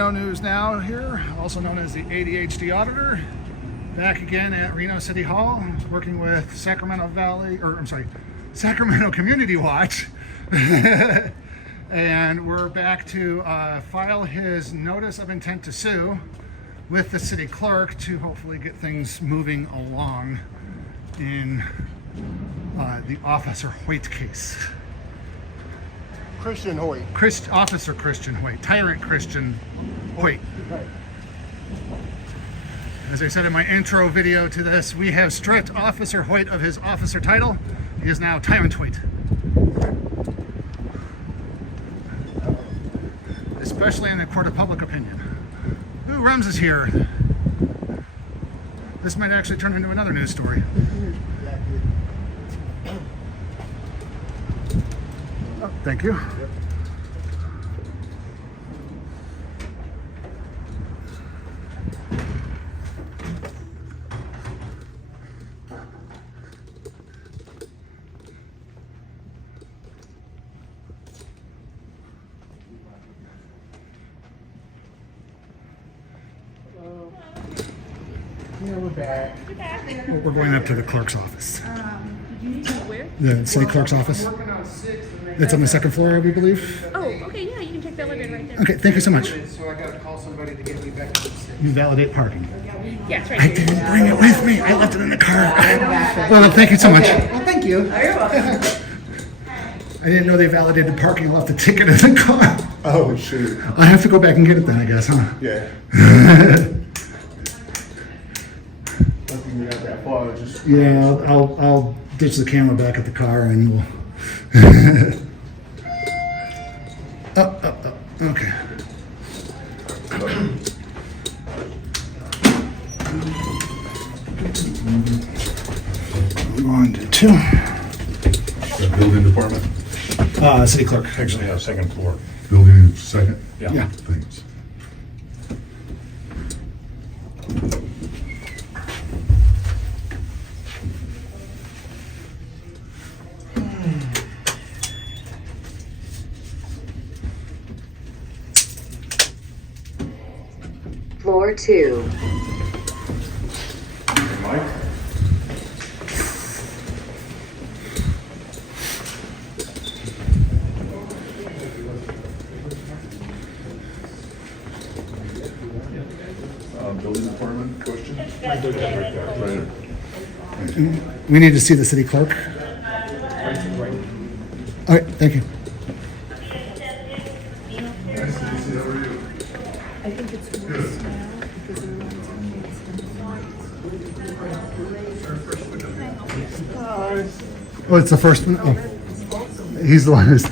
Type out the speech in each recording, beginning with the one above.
Reno News Now here, also known as the ADHD Auditor. Back again at Reno City Hall, working with Sacramento Community Watch. And we're back to file his notice of intent to sue with the city clerk to hopefully get things moving along in the Officer Hoyt case. Christian Hoyt. Officer Christian Hoyt. Tyrant Christian Hoyt. Right. As I said in my intro video to this, we have stripped Officer Hoyt of his officer title. He is now Tyrant Hoyt. Especially in the court of public opinion. Who Rums is here? This might actually turn into another news story. Oh, thank you. Yeah, we're back. We're going up to the clerk's office. You need to go where? The city clerk's office. It's on the second floor, I believe. Oh, okay, yeah, you can take the elevator right there. Okay, thank you so much. So I gotta call somebody to get me back to the city. You validate parking. Yeah, it's right I here. didn't bring it with me. I left it in the car. Well, thank you so much. Well, thank you. You're welcome. I didn't know they validated parking. I left the ticket in the car. Oh, shoot. I have to go back and get it then, I guess, huh? Yeah. Lucky we got that far. Just Yeah, I'll ditch the camera back at the car and we'll. Up. Okay. On to two. The building department? City clerk. Actually, yeah, second floor. Building second? Yeah. Thanks. Floor 2. Mike? Building department question? Right there. We need to see the city clerk. All right, thank you. I think it's worse now because Oh, it's the first one? Oh. He's the one who's.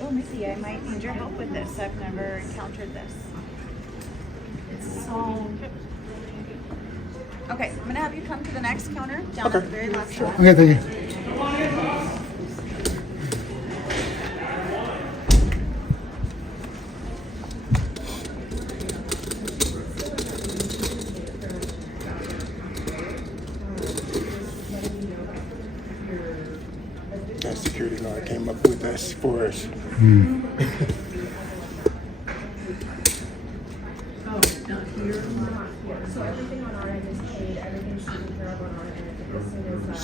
Oh, Missy, I might need your help with this. I've never encountered this. Okay, I'm gonna have you come to the next counter down at the very last one. Okay, thank you. that security guard came up with us for us.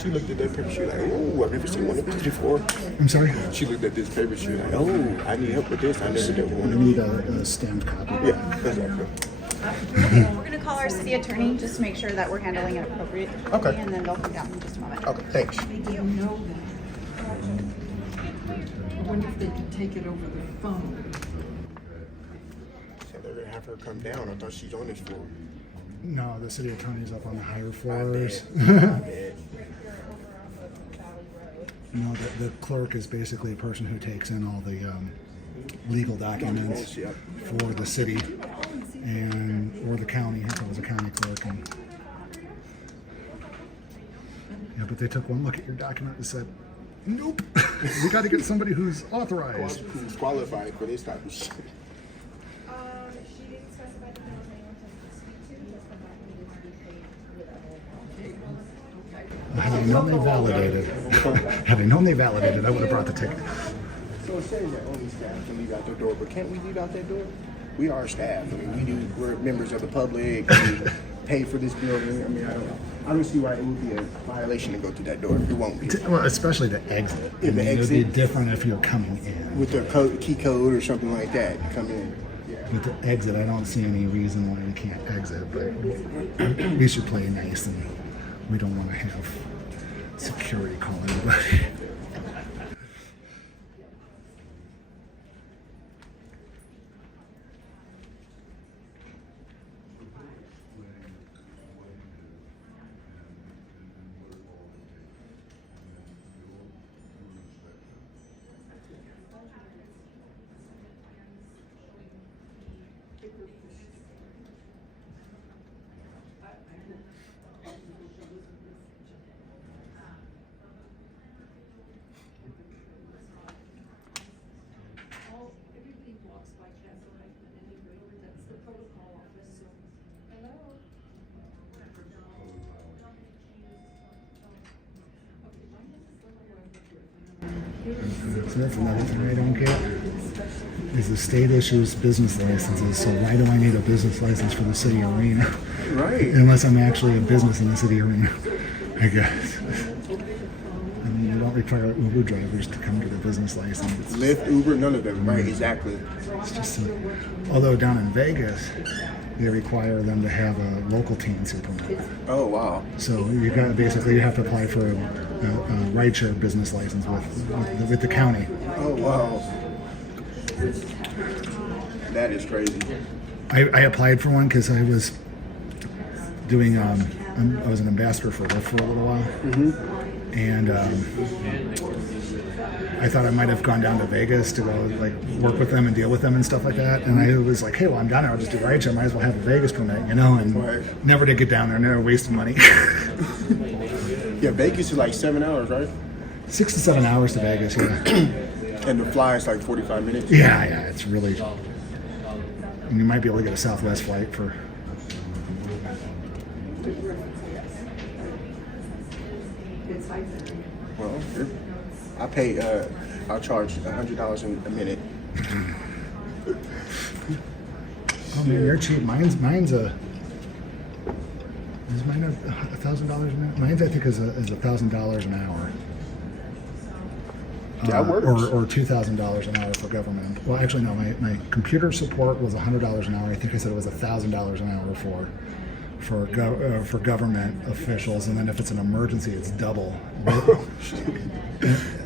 She looked at that paper, she was like, oh, I've never seen one of these before. I'm sorry? She looked at this paper, she was like, oh, I need help with this. I never did I one. need a stamped copy. Yeah, exactly. We're gonna call our city attorney just to make sure that we're handling it appropriately. Okay. And then they'll come down in just a moment. Okay, thanks. I wonder if they could take it over the phone. So they're gonna have her come down. I thought she's on this floor. No, the city attorney's up on the higher floors. Bad. No, the clerk is basically a person who takes in all the legal documents Yep. for the city or the county, if it was a county clerk. Yeah, but they took one look at your document and said, nope, we got to get somebody who's authorized. Who's qualified for this type of shit? She didn't specify that there was anyone to speak to, just the fact that it needed to be paid with a whole How normally validated. Had I known they validated, I would have brought the ticket. So it says that only staff can leave out their door, but can't we leave out that door? We are staff. I mean, we're members of the public. We pay for this building. I mean, I don't see why it would be a violation to go through that door. It won't be. Well, especially to exit. Yeah, the It would be exit. different if you're coming in. With their key code or something like that, come in. Yeah. With the exit, I don't see any reason why we can't exit, but we should play nice, and we don't want to have security call everybody. Everybody walks by Castle Heights anyway, that's the protocol office, so. Hello? So that's another thing I don't get. Is the state issues business licenses, so why do I need a business license for the city of Reno? Right. Unless I'm actually a business in the city of Reno, I guess. I mean, you don't require Uber drivers to come get a business license. Lyft, Uber, none of them. Right, exactly. It's just, although down in Vegas, they require them to have a local teens who permit. Oh, wow. So you got basically you have to apply for a rideshare business license with the county. Oh, wow. That is crazy. I applied for one because I was doing I was an ambassador for Lyft for a little while, and I thought I might have gone down to Vegas to go like work with them and deal with them and stuff like that. And I was like, hey, well, I'm down there. I'll just do rideshare. Might as well have a Vegas permit, you know. And Right. never did get down there. Never wasted money. Yeah, Vegas is like 7 hours, right? 6 to 7 hours to Vegas. Yeah. And the fly is like 45 minutes. Yeah. It's really. And you might be able to get a Southwest flight for. Well, I pay. I'll charge $100 a minute. Oh man, you're cheap. Mine's a. Is mine $1,000 a minute? Mine's I think is $1,000 an hour. That works. Or $2,000 an hour for government. Well, actually, no. My computer support was $100 an hour. I think I said it was $1,000 an hour for government officials, and then if it's an emergency, it's double.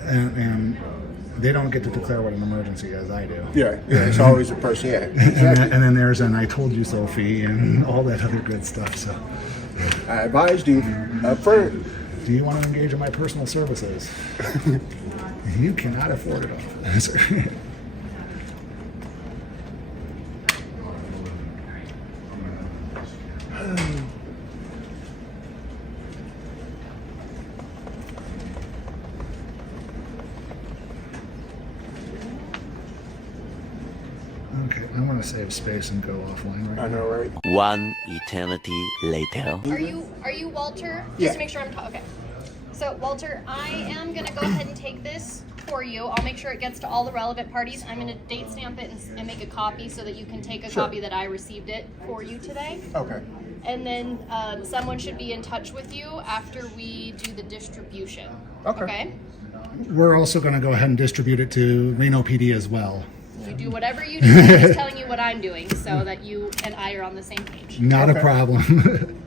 and they don't get to declare what an emergency is. I do. Yeah, it's always a person. Yeah, And then there's an I told you so fee and all that other good stuff. So, I advised you up front. do you want to engage in my personal services? You cannot afford it all. Okay, I'm going to save space and go offline right I now. know, right? One eternity later. Are you Walter? Yeah. Just to make sure I'm okay. So Walter, I am gonna go ahead and take this for you. I'll make sure it gets to all the relevant parties. I'm gonna date stamp it and make a copy so that you can take a Sure. copy that I received it for you today. Okay. And then someone should be in touch with you after we do the distribution. Okay. We're also going to go ahead and distribute it to Reno PD as well. You do whatever you do. I'm just telling you what I'm doing so that you and I are on the same page. Not a Okay. problem.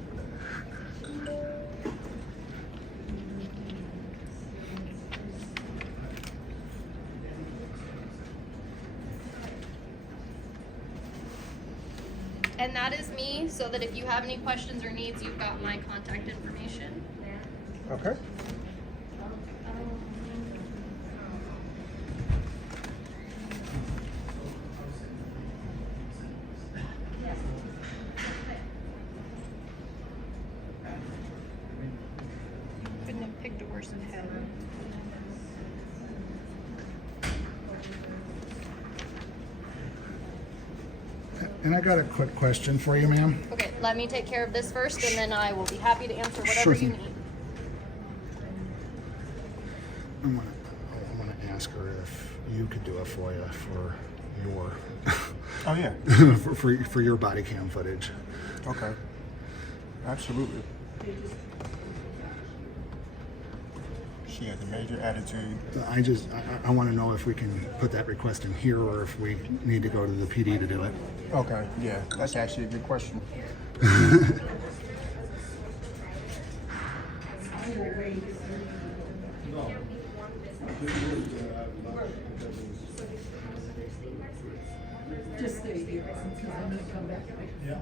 And that is me, so that if you have any questions or needs, you've got my contact information. Okay. Couldn't have picked a worse head. And I got a quick question for you, ma'am. Okay, let me take care of this first, and then I will be happy to answer whatever Sure you thing. need. you could do a FOIA for your Oh yeah. for your body cam footage. Okay. Absolutely. She has a major attitude. I want to know if we can put that request in here or if we need to go to the PD to do it. Okay. Yeah, that's actually a good question. Just stay here, because I'm gonna come back. Yeah.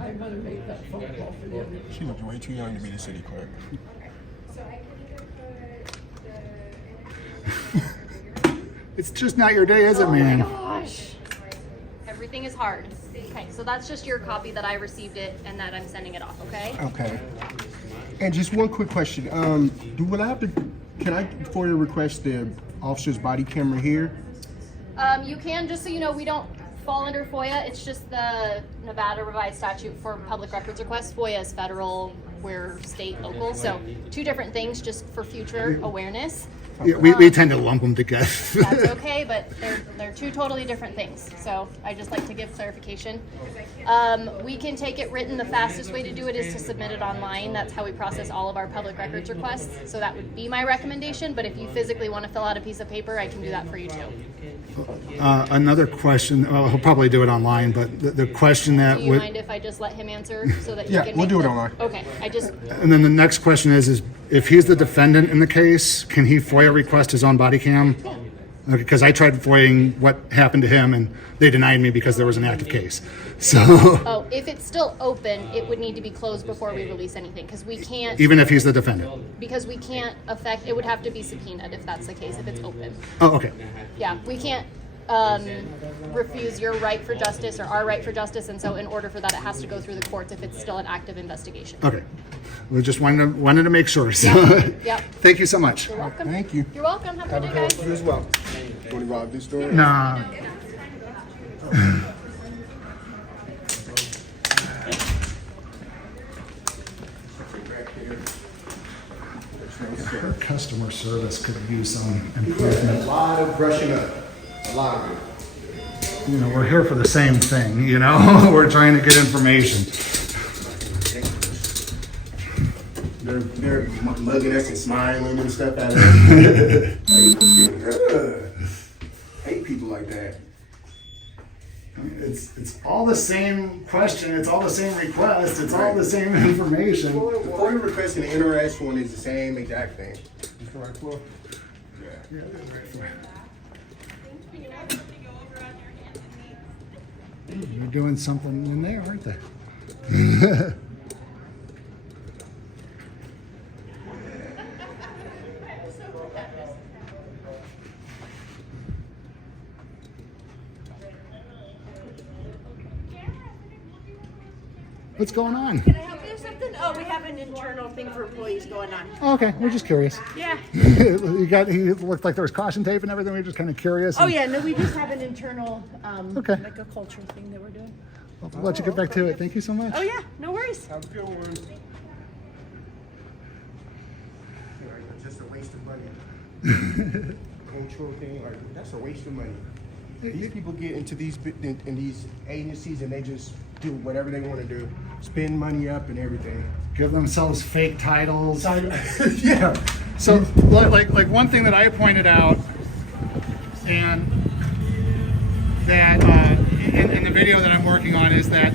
I'm gonna make that phone call for the other. She looks way too young to be the city clerk. It's just not your day, is it, man? Gosh. Everything is hard. Okay, so that's just your copy that I received it and that I'm sending it off, okay? Okay. And just one quick question. Can I FOIA request the officer's body camera here? You can, just so you know, we don't fall under FOIA. It's just the Nevada revised statute for public records requests. FOIA is federal, we're state, local. So two different things just for future awareness. Yeah, we tend to lump them together. That's okay, but they're two totally different things. So I just like to give clarification. We can take it written. The fastest way to do it is to submit it online. That's how we process all of our public records requests. So that would be my recommendation. But if you physically want to fill out a piece of paper, I can do that for you too. Another question. Oh, he'll probably do it online, but the question that Do you mind if I just let him answer so that Yeah, you can we'll make do it the- online. Okay, and then the next question is if he's the defendant in the case, can he FOIA request his own body cam? Because I tried FOIAing what happened to him, and they denied me because there was an active case. So Oh, if it's still open, it would need to be closed before we release anything, because we can't. even if he's the defendant. Because we can't affect. It would have to be subpoenaed if that's the case. If it's open. Oh, okay. Yeah, we can't refuse your right for justice or our right for justice, and so in order for that, it has to go through the courts if it's still an active investigation. Okay. We just wanted to make sure. So Yep. thank you so much. You're welcome. Thank you. You're welcome. Have a good day, guys. You as well. Want to rob this door? Nah. Her customer service could use some improvement. A lot of brushing up. A lot of it. You know, we're here for the same thing, you know? We're trying to get information. They're mugging us and smiling and stuff at us. Hate people like that. It's all the same question, it's all the same request, it's all the same information. The FOIA request and the NRS one is the same exact thing. Is the right floor? Yeah. You're doing something in there, aren't they? What's going on? Can I help you with something? Oh, we have an internal thing for employees going on. Oh, okay, we're just curious. Yeah. He looked like there was caution tape and everything. We were just kind of curious. Oh yeah, no, we just have an internal, Okay. like a culture thing that we're doing. I'll let you get back to it. Thank you so much. Oh yeah, no worries. Have a good one. Just a waste of money. Cultural thing, like that's a waste of money. These people get into these in these agencies and they just do whatever they want to do, spend money up and everything. Give themselves fake titles. Yeah. So, like one thing that I pointed out, and that in the video that I'm working on is that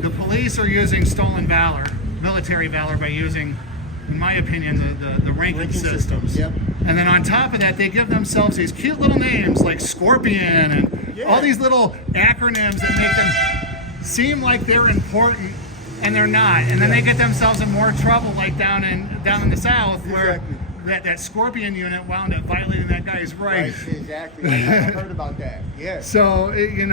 the police are using stolen valor, military valor, by using, in my opinion, the ranking systems. Yep. And then on top of that, they give themselves these cute little names like Scorpion and all these little acronyms that make them seem like they're important, and they're not. And then they get themselves in more trouble, like down in the South, where that Scorpion unit wound up violating that guy's rights. Right, exactly. I heard about that. Yeah. So, in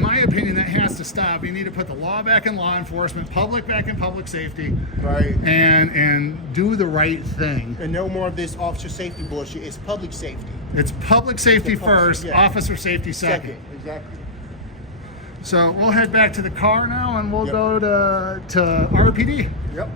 my opinion, that has to stop. You need to put the law back in law enforcement, public back in public safety, Right. and do the right thing. And no more of this officer safety bullshit. It's public safety. It's public safety first, yeah. officer safety second. Exactly. So we'll head back to the car now, and we'll go to RPD. Yep.